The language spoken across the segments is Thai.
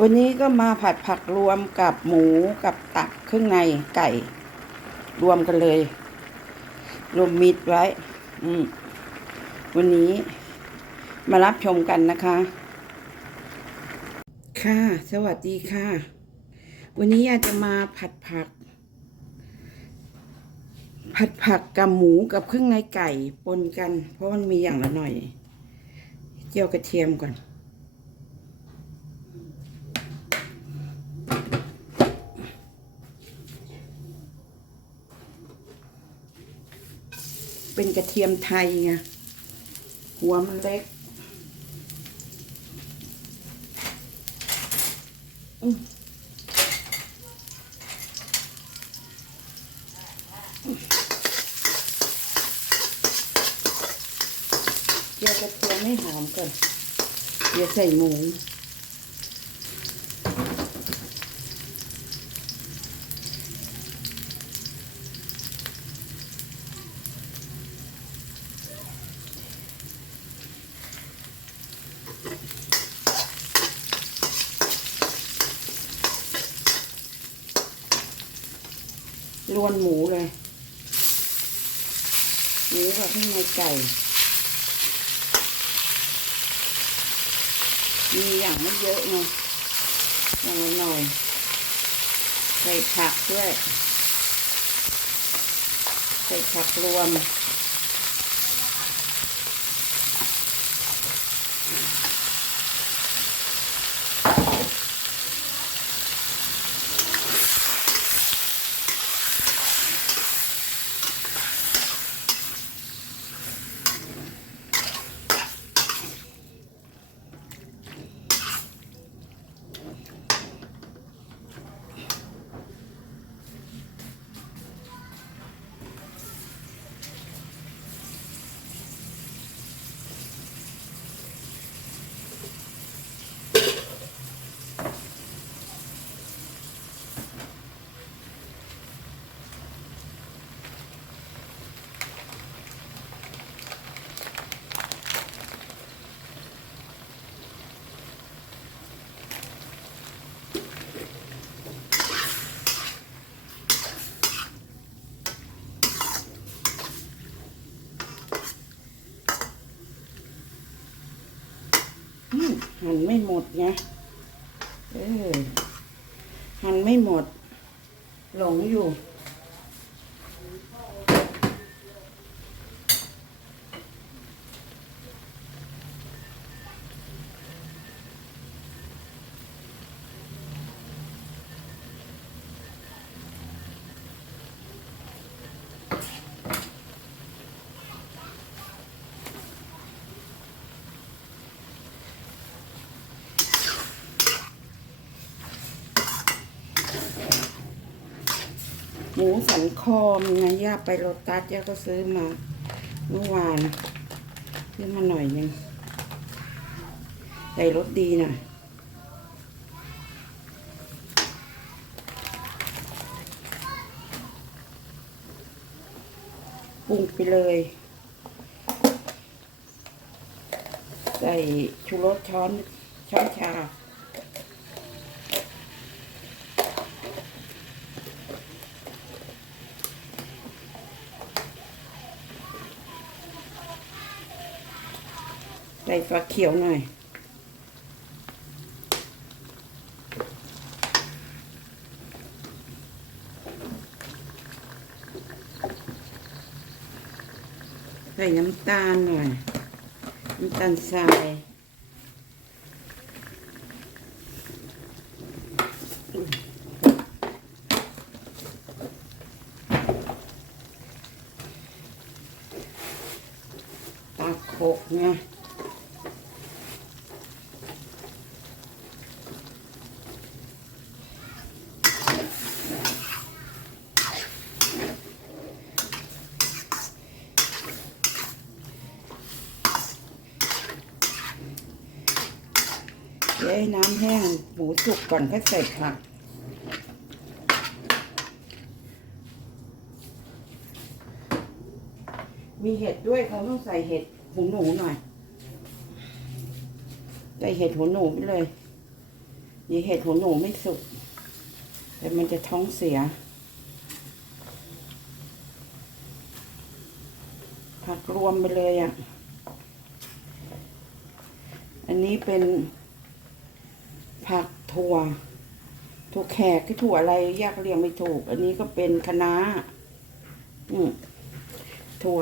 วันนี้ก็มาผัดผักรวมกับหมูกับตับเครื่องในไก่ รวมกันเลย รวมมิตรไว้ อืมวันนี้มารับชมกันนะคะ ค่ะ สวัสดีค่ะ วันนี้อยากจะมาผัดผัก ผัดผักกับหมูกับเครื่องในไก่ปนกัน เพราะมันมีอย่างละหน่อย เจียวกระเทียมก่อน เป็นกระเทียมไทยไงหัวมันเล็กเจียวกระเทียมให้หอมก่อนเดี๋ยวใส่หมู รวนหมูเลยหมูกับข้างในไก่ มีอย่างไม่เยอะไงอย่างหน่อย ใส่ผักด้วย ใส่ผักรวม หั่นไม่หมดไงเออหั่นไม่หมด หลงอยู่ มูสันคอมีไงย่าไปโรตัสย่าก็ซื้อมา เมื่อวานซื้อมาหน่อยหนึงใส่รสดีหน่อยปรุงไปเลย ใส่ชูรสช้อนช้อนชา ใส่ฝักเขียวหน่อย ใส่น้ำตาลหน่อย น้ำตาลทราย ตาโขกไง เดี๋ยวให้น้ำแห้งหมูสุกก่อนค่อยใส่ผักมีเห็ดด้วยเขาต้องใส่เห็ดหูหนูหน่อย ใส่เห็ดหัวหนูไปเลยนี่เห็ดหัวหนูไม่สุก แต่มันจะท้องเสีย ผักรวมไปเลยอะ อันนี้เป็น ผักถั่วถั่วแขกที่ถั่วอะไรยากเรียงไม่ถูก อันนี้ก็เป็นคะน้าอืมถั่ว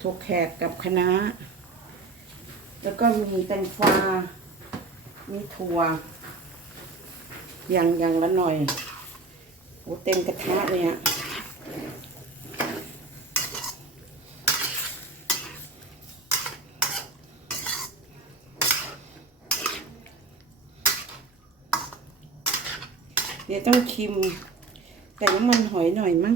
ถั่วแขกกับคะน้า แล้วก็มีแตงฟ้ามีถั่วอย่างอย่างละหน่อยโอ้เต็มกระทะเลยอะ เดี๋ยวต้องชิม แต่น้ำมันหอยหน่อยมั้ง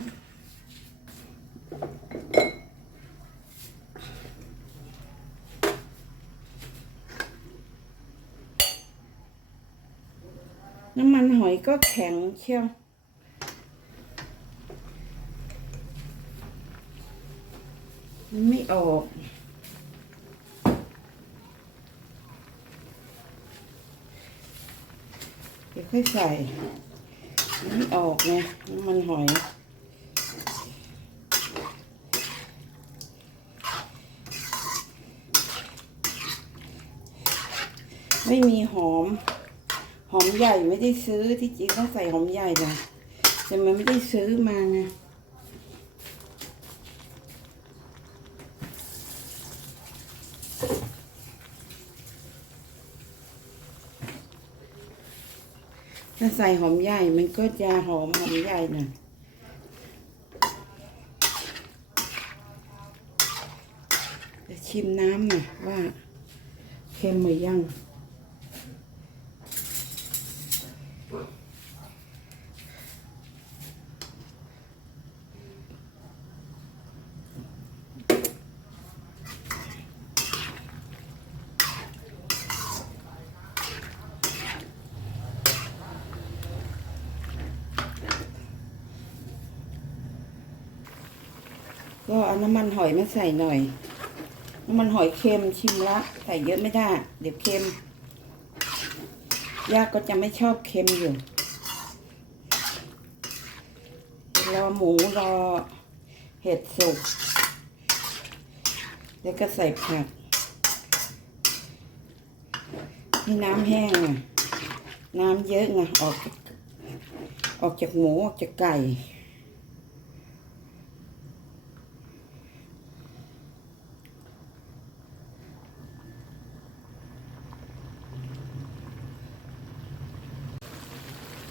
น้ำมันหอยก็แข็งเชียวมันไม่ออก เดี๋ยวค่อยใส่ ไม่ออกไงน้ำมันหอย ไม่มีหอม หอมใหญ่ไม่ได้ซื้อที่จริงต้องใส่หอมใหญ่นะแต่มันไม่ได้ซื้อมาไง ถ้าใส่หอมใหญ่ มันก็จะหอมหอมใหญ่หน่ะจะชิมน้ำหน่อยว่าเค็มหรือยัง ก็เอาน้ำมันหอยมาใส่หน่อย น้ำมันหอยเค็มชิมละ ใส่เยอะไม่ได้ เดี๋ยวเค็มยากก็จะไม่ชอบเค็มอยู่ รอหมูรอเห็ดสุก แล้วก็ใส่ผักให้น้ำแห้งน้ำเยอะไงออก ออกจากหมูออกจากไก่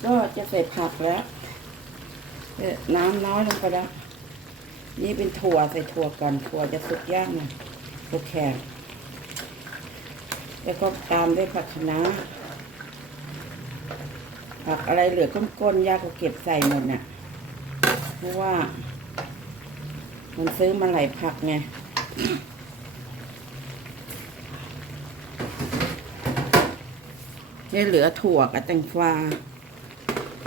ก็จะใส่ผักแล้วน้ำน้อยลงไปแล้ว นี่เป็นถั่วใส่ถั่วก่อน ถั่วจะสุกยากหน่อยถั่วแขกแล้วก็ตามด้วยผักคะน้าผักอะไรเหลือก้นๆยากก็เก็บใส่หมดน่ะ เพราะว่า มันซื้อมาหลายผักไงนี่เหลือถั่วกับแตงฟ้า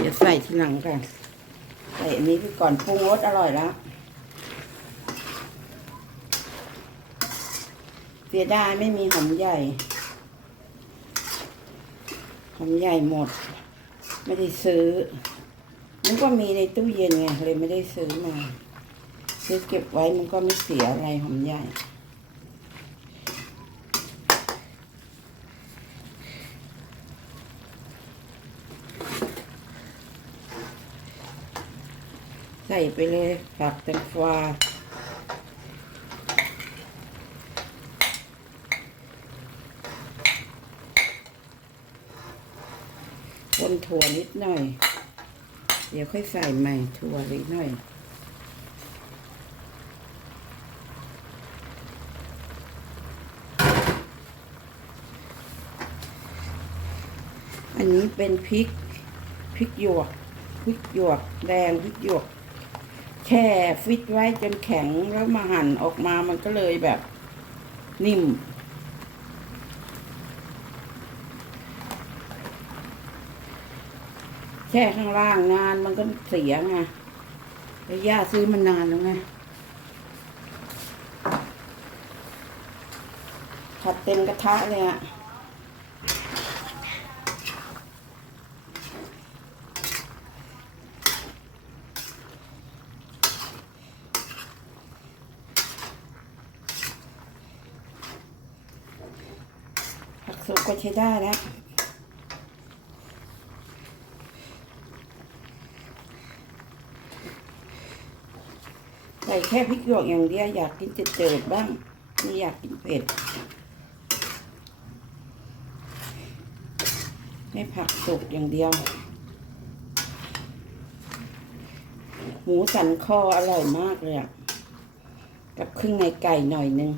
เดี๋ยวใส่ทีหลังกันใส่อันนี้ไปก่อนปรุงรสอร่อยแล้วเสียดายไม่มีหอมใหญ่หอมใหญ่หมด ไม่ได้ซื้อมันก็มีในตู้เย็นไงเลยไม่ได้ซื้อมาซื้อเก็บไว้มันก็ไม่เสียอะไรหอมใหญ่ ใส่ไปเลยผักแตงกวาคนถั่วนิดหน่อย เดี๋ยวค่อยใส่ใหม่ถั่วนิดหน่อยอันนี้เป็นพริก พริกหยวก พริกหยวก แดง พริกหยวก แช่ฟิตไว้จนแข็งแล้วมาหั่นออกมามันก็เลยแบบนิ่มแช่ข้างล่างงานมันก็เสียไงแล้ย่าซื้อมานานแล้วไงผัดเต็มกระทะเลยอะ สุกก็ ใช้ได้แล้วใส่แค่พริกหยวกอย่างเดียวอยากกินเจิดๆบ้างไม่อยากกินเผ็ดให้ผักสุกอย่างเดียว หมูสันคออร่อยมากเลยอะกับครึ่งในไก่หน่อยนึง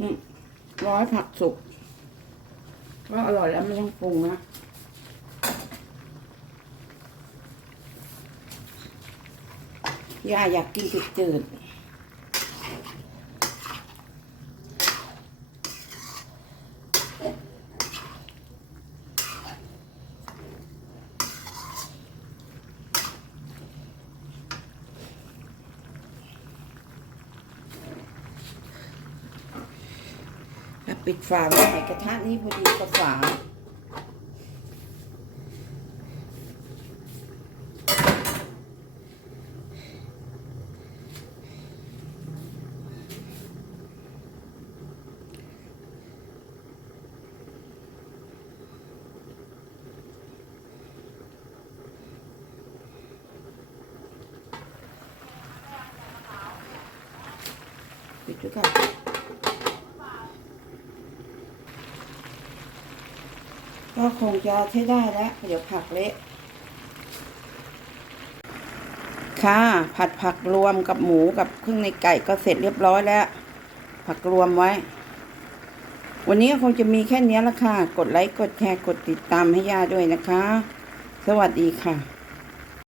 อืม ร้อยผักสุกก็อร่อยแล้วไม่ต้องปรุงนะย่าอยากกินจืดๆ ปิดฝาไว้หน่อยกระทะนี้พอดีกับฝาปิดด้วยกัน ก็คงจะใช้ได้แล้ว เดี๋ยวผักเละ ค่ะ ผัดผักรวมกับหมูกับเครื่องในไก่ก็เสร็จเรียบร้อยแล้ว ผักรวมไว้ วันนี้คงจะมีแค่นี้ละค่ะ กดไลค์ กดแชร์ กดติดตามให้ย่าด้วยนะคะ สวัสดีค่ะ